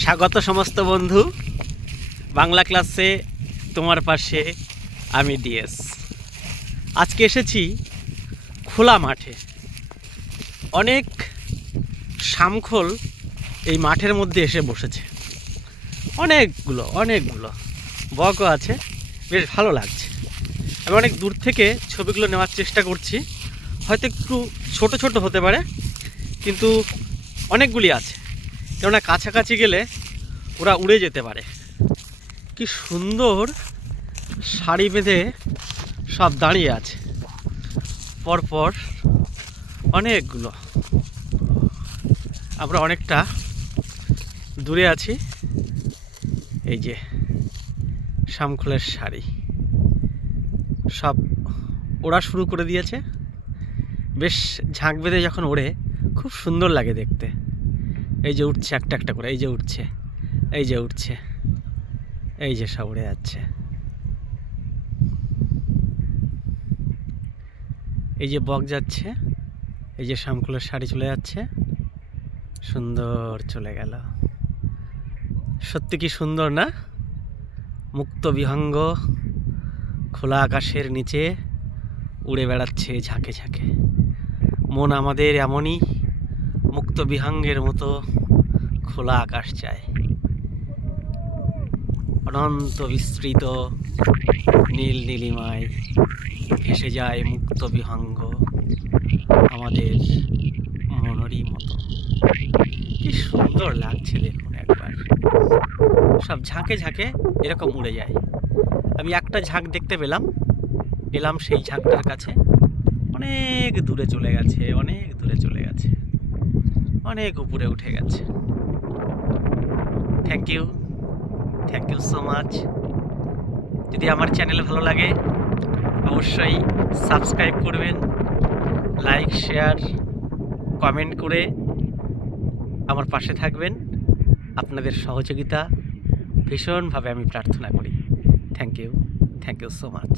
স্বাগত সমস্ত বন্ধু, বাংলা ক্লাসে তোমার পাশে আমি ডিএস। আজকে এসেছি খোলা মাঠে। অনেক শামখোল এই মাঠের মধ্যে এসে বসেছে, অনেকগুলো বকও আছে, বেশ ভালো লাগছে। আমি অনেক দূর থেকে ছবিগুলো নেওয়ার চেষ্টা করছি, হয়তো একটু ছোট ছোট হতে পারে, কিন্তু অনেকগুলি আছে, কেননা কাছাকাছি গেলে ওরা উড়ে যেতে পারে। কি সুন্দর সারি বেঁধে সব দাঁড়িয়ে আছে পরপর অনেকগুলো। আমরা অনেকটা দূরে আছি। এই যে শামখোলের সারি সব ওড়া শুরু করে দিয়েছে। বেশ ঝাঁক বেঁধে যখন ওড়ে খুব সুন্দর লাগে দেখতে। এই যে উঠছে একটা একটা করে, এই যে উঠছে, এই যে উঠছে, এই যে সব উড়ে যাচ্ছে। এই যে বক যাচ্ছে, এই যে শামখোলের শাড়ি চলে যাচ্ছে, সুন্দর চলে গেল। সত্যি কি সুন্দর না? মুক্ত বিহঙ্গ খোলা আকাশের নিচে উড়ে বেড়াচ্ছে ঝাঁকে ঝাঁকে। মন আমাদের এমনই মুক্ত বিহঙ্গের মতো খোলা আকাশ চায়। অনন্ত বিস্তৃত নীল নীলিমায় ভেসে যায় মুক্ত বিহঙ্গ আমাদের মনেরই মতো। কি সুন্দর লাগছে দেখুন একবার। সব ঝাঁকে ঝাঁকে এরকম উড়ে যায়। আমি একটা ঝাঁক দেখতে এলাম সেই ঝাঁকটার কাছে। অনেক দূরে চলে গেছে, অনেক উপরে উঠে গেছে। Thank you so much. যদি আমার চ্যানেল ভালো লাগে অবশ্যই সাবস্ক্রাইব করবেন, লাইক শেয়ার কমেন্ট করে আমার পাশে থাকবেন। আপনাদের সহযোগিতা ভীষণভাবে আমি প্রার্থনা করি। Thank you so much.